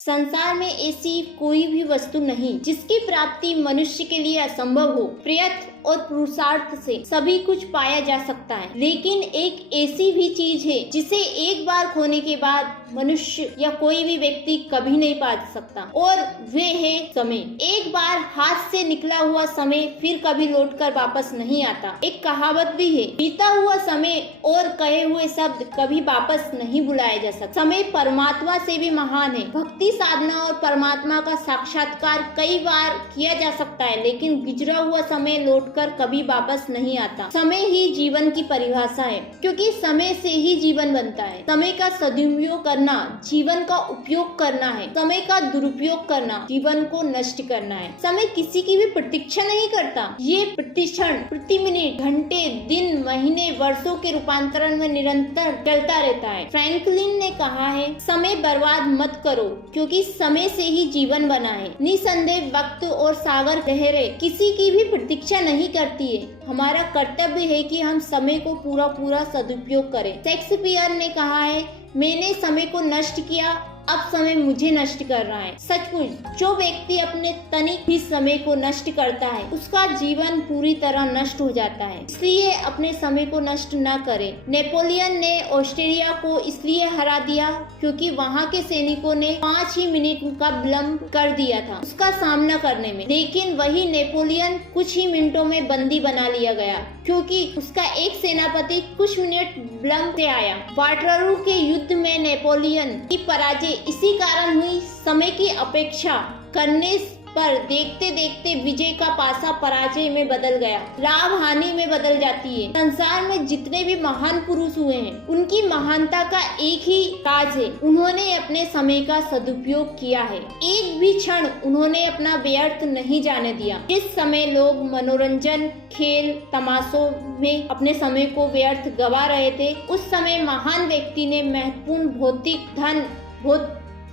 संसार में ऐसी कोई भी वस्तु नहीं जिसकी प्राप्ति मनुष्य के लिए असंभव हो। प्रयत्न और पुरुषार्थ से सभी कुछ पाया जा सकता है, लेकिन एक ऐसी भी चीज है जिसे एक बार खोने के बाद मनुष्य या कोई भी व्यक्ति कभी नहीं पा सकता, और वे है समय। एक बार हाथ से निकला हुआ समय फिर कभी लौटकर वापस नहीं आता। एक कहावत भी है, बीता हुआ समय और कहे हुए शब्द कभी वापस नहीं बुलाया जा सकता। समय परमात्मा से भी महान है। भक्ति साधना और परमात्मा का साक्षात्कार कई बार किया जा सकता है, लेकिन गुजरा हुआ समय लौटकर कभी वापस नहीं आता। समय ही जीवन की परिभाषा है, क्योंकि समय से ही जीवन बनता है। समय का सदुपयोग करना जीवन का उपयोग करना है, समय का दुरुपयोग करना जीवन को नष्ट करना है। समय किसी की भी प्रतीक्षा नहीं करता, ये प्रतिक्षण, प्रति मिनट, घंटे, दिन, महीने, वर्षों के रूपांतरण में निरंतर चलता रहता है। फ्रैंकलिन ने कहा है, समय बर्बाद मत करो, क्योंकि समय से ही जीवन बना है। निसंदेह वक्त और सागर गहरे किसी की भी प्रतीक्षा नहीं करती है। हमारा कर्तव्य है कि हम समय को पूरा सदुपयोग करें। शेक्सपियर ने कहा है, मैंने समय को नष्ट किया, अब समय मुझे नष्ट कर रहा है। सचमुच, जो व्यक्ति अपने तनिक भी समय को नष्ट करता है उसका जीवन पूरी तरह नष्ट हो जाता है। इसलिए अपने समय को नष्ट न करें। नेपोलियन ने ऑस्ट्रेलिया को इसलिए हरा दिया क्योंकि वहाँ के सैनिकों ने 5 ही मिनट का विलम्ब कर दिया था उसका सामना करने में, लेकिन वही नेपोलियन कुछ ही मिनटों में बंदी बना लिया गया क्योंकि उसका एक सेनापति कुछ मिनट विलम्ब से आया। वाटरलू के युद्ध में नेपोलियन की पराजय इसी कारण हुई। समय की अपेक्षा करने पर देखते देखते विजय का पासा पराजय में बदल गया, लाभ हानि में बदल जाती है। संसार में जितने भी महान पुरुष हुए हैं, उनकी महानता का एक ही राज है, उन्होंने अपने समय का सदुपयोग किया है। एक भी क्षण उन्होंने अपना व्यर्थ नहीं जाने दिया। जिस समय लोग मनोरंजन, खेल, तमाशों में अपने समय को व्यर्थ गवा रहे थे, उस समय महान व्यक्ति ने महत्वपूर्ण भौतिक धन,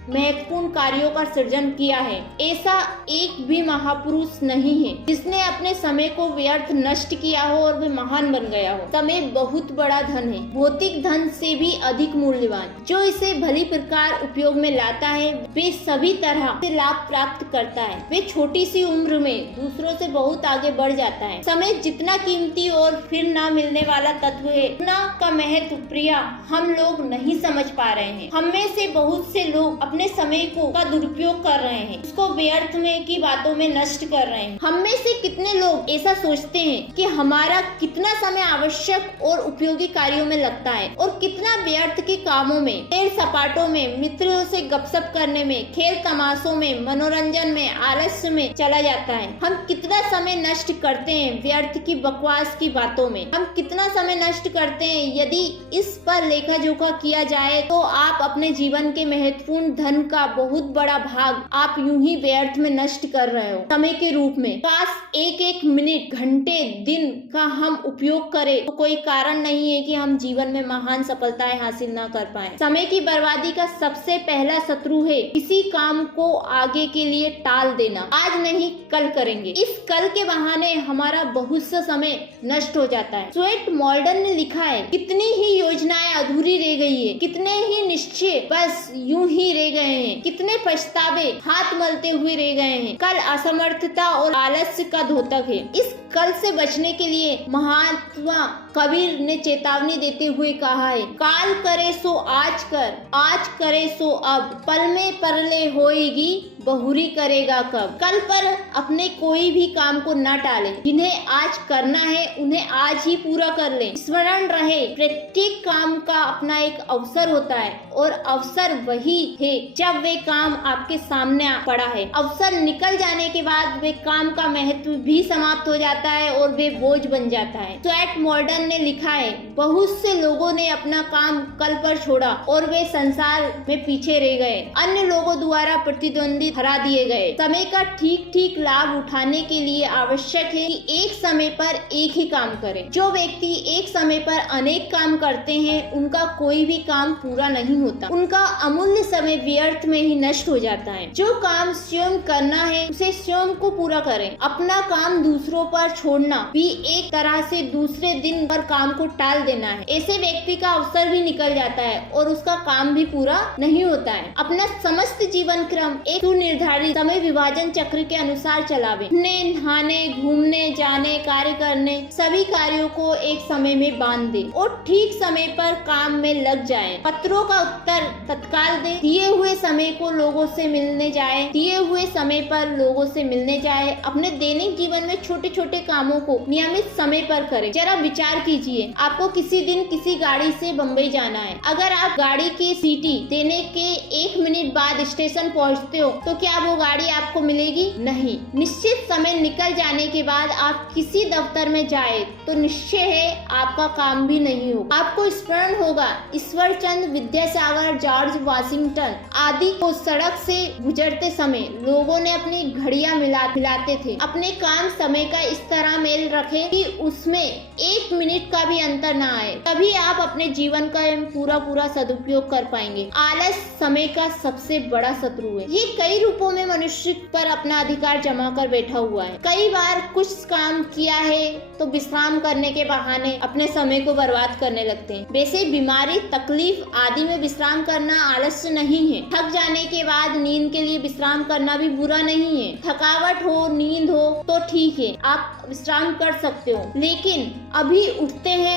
महत्वपूर्ण कार्यों का सृजन किया है। ऐसा एक भी महापुरुष नहीं है जिसने अपने समय को व्यर्थ नष्ट किया हो और वे महान बन गया हो। समय बहुत बड़ा धन है, भौतिक धन से भी अधिक मूल्यवान। जो इसे भली प्रकार उपयोग में लाता है वे सभी तरह से लाभ प्राप्त करता है। वे छोटी सी उम्र में दूसरों से बहुत आगे बढ़ जाता है। समय जितना कीमती और फिर ना मिलने वाला तत्व है, उतना का महत्व प्रिया हम लोग नहीं समझ पा रहे हैं। हम में से बहुत से लोग अपने समय का दुरुपयोग कर रहे हैं, उसको व्यर्थ में की बातों में नष्ट कर रहे हैं। हम में से कितने लोग ऐसा सोचते हैं कि हमारा कितना समय आवश्यक और उपयोगी कार्यों में लगता है और कितना व्यर्थ के कामों में, सैर सपाटों में, मित्रों से गपशप करने में, खेल तमाशों में, मनोरंजन में, आलस्य में चला जाता है। हम कितना समय नष्ट करते हैं व्यर्थ की बकवास की बातों में। हम कितना समय नष्ट करते हैं, यदि इस पर लेखा जोखा किया जाए तो आप अपने जीवन के महत्वपूर्ण धन का बहुत बड़ा भाग आप यूं ही व्यर्थ में नष्ट कर रहे हो समय के रूप में। काश एक एक मिनट, घंटे, दिन का हम उपयोग करें तो कोई कारण नहीं है कि हम जीवन में महान सफलताएं हासिल ना कर पाए। समय की बर्बादी का सबसे पहला शत्रु है किसी काम को आगे के लिए टाल देना। आज नहीं कल करेंगे, इस कल के बहाने हमारा बहुत सा समय नष्ट हो जाता है। स्वेट मॉर्डन ने लिखा है, कितनी ही योजनाएं अधूरी रह गई है, कितने ही निश्चय बस यूं ही रह गए हैं, कितने पछतावे हाथ मलते हुए रह गए हैं। कल असमर्थता और आलस्य का द्योतक है। इस कल से बचने के लिए महात्मा कबीर ने चेतावनी देते हुए कहा है, काल करे सो आज कर, आज करे सो अब, पल में परले होएगी, बहुरी करेगा कब। कल पर अपने कोई भी काम को न टाले, जिन्हें आज करना है उन्हें आज ही पूरा कर ले। स्मरण रहे, प्रत्येक काम का अपना एक अवसर होता है और अवसर वही है जब वे काम आपके सामने पड़ा है। अवसर निकल जाने के बाद वे काम का महत्व भी समाप्त हो जाता है और वे बोझ बन जाता है। स्वेट मॉर्डन ने लिखा है, बहुत से लोगों ने अपना काम कल पर छोड़ा और वे संसार में पीछे रह गए, अन्य लोगों द्वारा प्रतिद्वंदी हरा दिए गए। समय का ठीक ठीक लाभ उठाने के लिए आवश्यक है कि एक समय पर एक ही काम करें। जो व्यक्ति एक समय पर अनेक काम करते हैं उनका कोई भी काम पूरा नहीं होता। उनका अमूल्य समय व्यर्थ में ही नष्ट हो जाता है। जो काम स्वयं करना है उसे स्वयं को पूरा करें। अपना काम दूसरों पर छोड़ना भी एक तरह से दूसरे दिन पर काम को टाल देना है। ऐसे व्यक्ति का अवसर भी निकल जाता है और उसका काम भी पूरा नहीं होता है। अपना समस्त जीवन क्रम एक सुनिर्धारित समय विभाजन चक्र के अनुसार चलावे। नहाने, घूमने जाने, कार्य करने सभी कार्यों को एक समय में बांध दे और ठीक समय पर काम में लग जाए। पत्रों का उत्तर तत्काल दे, दिए हुए समय को लोगों से मिलने जाए, दिए हुए समय पर लोगों से मिलने जाए। अपने दैनिक जीवन में छोटे छोटे कामों को नियमित समय पर करें। जरा विचार कीजिए, आपको किसी दिन किसी गाड़ी से बम्बई जाना है। अगर आप गाड़ी की सीटी देने के 1 मिनट बाद स्टेशन पहुंचते हो तो क्या वो गाड़ी आपको मिलेगी? नहीं। निश्चित समय निकल जाने के बाद आप किसी दफ्तर में जाए तो निश्चय है आपका काम भी नहीं होगा। आपको स्मरण होगा ईश्वर चंद्र विद्यासागर, जॉर्ज वाशिंगटन आदि को सड़क से गुजरते समय लोगों ने अपनी घड़ियां मिलाते थे। अपने काम समय का इस तरह मेल रखे कि उसमें 1 मिनट का भी अंतर न आए, तभी आप अपने जीवन का पूरा सदुपयोग कर पाएंगे। आलस समय का सबसे बड़ा शत्रु है। ये कई रूपों में मनुष्य पर अपना अधिकार जमा कर बैठा हुआ है। कई बार कुछ काम किया है तो विश्राम करने के बहाने अपने समय को बर्बाद करने लगते हैं। वैसे बीमारी, तकलीफ आदि में विश्राम करना आलस्य नहीं है। थक जाने के बाद नींद के लिए विश्राम करना भी बुरा नहीं है। थकावट हो, नींद हो तो ठीक है, आप विश्राम कर सकते हो, लेकिन अभी उठते हैं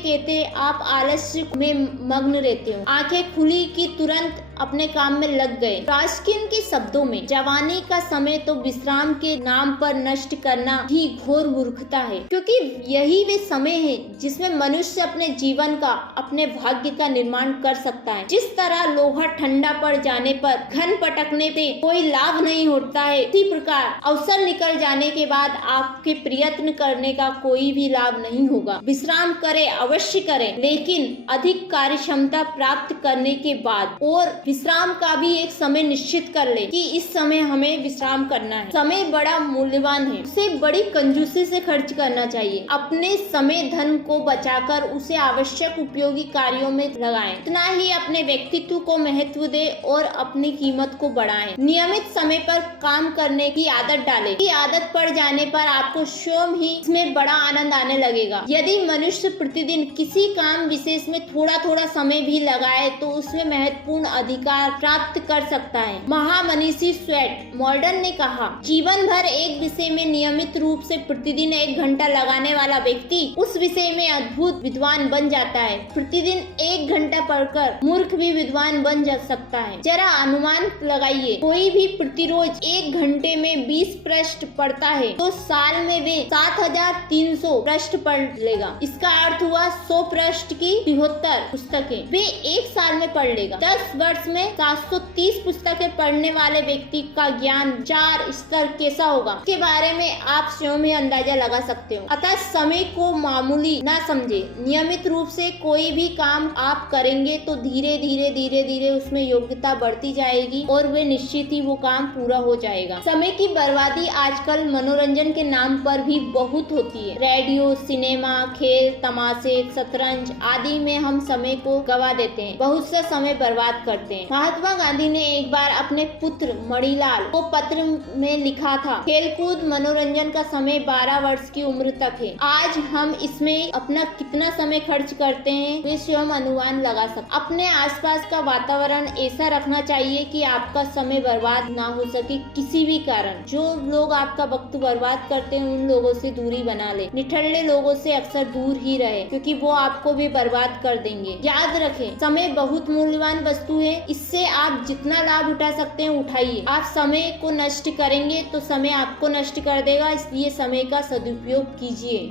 कहते आप आलस्य में मग्न रहते हो। आंखें खुली कि तुरंत अपने काम में लग गए। रास्किन के शब्दों में जवानी का समय तो विश्राम के नाम पर नष्ट करना ही घोर मूर्खता है, क्योंकि यही वे समय है जिसमें मनुष्य अपने जीवन का, अपने भाग्य का निर्माण कर सकता है। जिस तरह लोहा ठंडा पड़ जाने पर घन पटकने से कोई लाभ नहीं होता है, इसी प्रकार अवसर निकल जाने के बाद आपके प्रयत्न करने का कोई भी लाभ नहीं होगा। विश्राम करें, अवश्य करें, लेकिन अधिक कार्य क्षमता प्राप्त करने के बाद। और विश्राम का भी एक समय निश्चित कर ले कि इस समय हमें विश्राम करना है। समय बड़ा मूल्यवान है, उसे बड़ी कंजूसी से खर्च करना चाहिए। अपने समय धन को बचाकर उसे आवश्यक उपयोगी कार्यों में लगाएं। इतना ही अपने व्यक्तित्व को महत्व दे और अपनी कीमत को बढ़ाएं। नियमित समय पर काम करने की आदत डालें। की आदत पड़ जाने पर आपको स्वयं ही इसमें बड़ा आनंद आने लगेगा। यदि मनुष्य प्रतिदिन किसी काम विशेष में थोड़ा समय भी लगाए तो उसमें महत्वपूर्ण अधिकार प्राप्त कर सकता है। महामनीषी स्वेट मॉर्डन ने कहा, जीवन भर एक विषय में नियमित रूप से प्रतिदिन 1 घंटा लगाने वाला व्यक्ति उस विषय में अद्भुत विद्वान बन जाता है। प्रतिदिन 1 घंटा पढ़कर मूर्ख भी विद्वान बन जा सकता है। जरा अनुमान लगाइए, कोई भी प्रतिरोज 1 घंटे में 20 पृष्ठ पढ़ता है तो साल में वे 7300 पृष्ठ पढ़ लेगा। इसका अर्थ हुआ 100 पृष्ठ की 73 पुस्तकें वे 1 साल में पढ़ लेगा। 10 वर्ष में 730 पुस्तकें पढ़ने वाले व्यक्ति का ज्ञान 4 स्तर कैसा होगा, इसके बारे में आप स्वयं ही अंदाजा लगा सकते हो। अतः समय को मामूली ना समझे। नियमित रूप से कोई भी काम आप करेंगे तो धीरे धीरे उसमें योग्यता बढ़ती जाएगी और वे निश्चित ही वो काम पूरा हो जाएगा। समय की बर्बादी आजकल मनोरंजन के नाम पर भी बहुत होती है। रेडियो, सिनेमा, खेल, तमाशे, शतरंज आदि में हम समय को गवा देते हैं, बहुत सा समय बर्बाद करते हैं। महात्मा गांधी ने एक बार अपने पुत्र मणिलाल को पत्र में लिखा था, खेलकूद मनोरंजन का समय 12 वर्ष की उम्र तक है। आज हम इसमें अपना कितना समय खर्च करते हैं वे स्वयं अनुमान लगा सकते। अपने आसपास का वातावरण ऐसा रखना चाहिए कि आपका समय बर्बाद ना हो सके किसी भी कारण। जो लोग आपका वक्त बर्बाद करते हैं उन लोगों से दूरी बना ले। निठल्ले लोगों से अक्सर दूर ही रहे, क्योंकि वो आपको भी बर्बाद कर देंगे। याद रखें, समय बहुत मूल्यवान वस्तु है। इससे आप जितना लाभ उठा सकते हैं उठाइए। आप समय को नष्ट करेंगे तो समय आपको नष्ट कर देगा, इसलिए समय का सदुपयोग कीजिए।